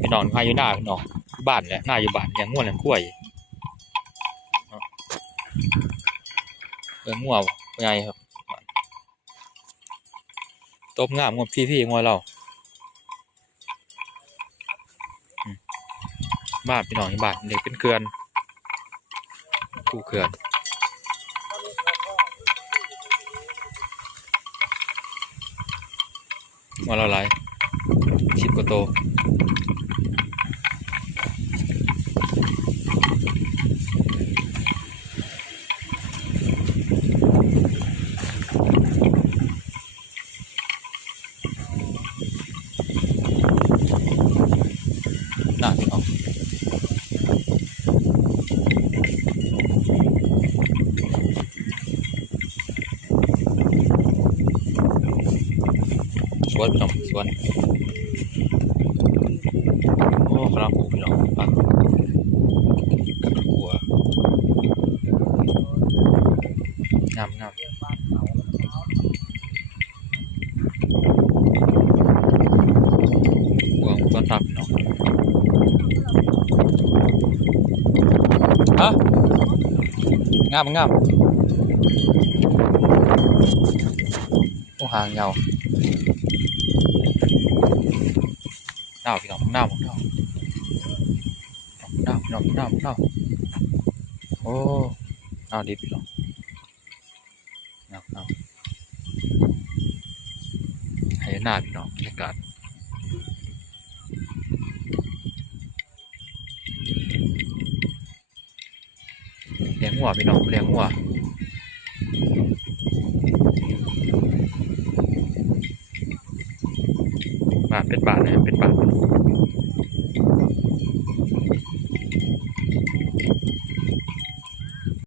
พี่น้องพาอยู่หน้าพี่น้องบ้านแหละหน้าอยู่บ้านเลี้ยงงัวเลี้ยกล้วยเลี้ยงงัวใหญ่ครับต้มงามงวพี่พี่งัวเรามบ้านพี่น้องอยู่บ้านเด็กเป็นเกลือนคู่เกลือนงัวเราหลายสิบกว่าโต วน่าพี่น้องสวนพี่น้องสวนโอ้กำลังปลูกพี่น้องปักกัวงามงามบัวต้นทับพี่น้อง ฮะงามงามโอ้หางเงาหน้าพี่น้องหน้าหน้าหน้าวพี่น้องหน้าหน้าโอ้หน้าดีพี่น้องหน้าหน้าวให้หน้าพี่น้องบรรยากาศเลี้ยง หัวพี่น้องเลี้ยงหัวบาทเป็นบาทนะเป็นบาทพี่น้อง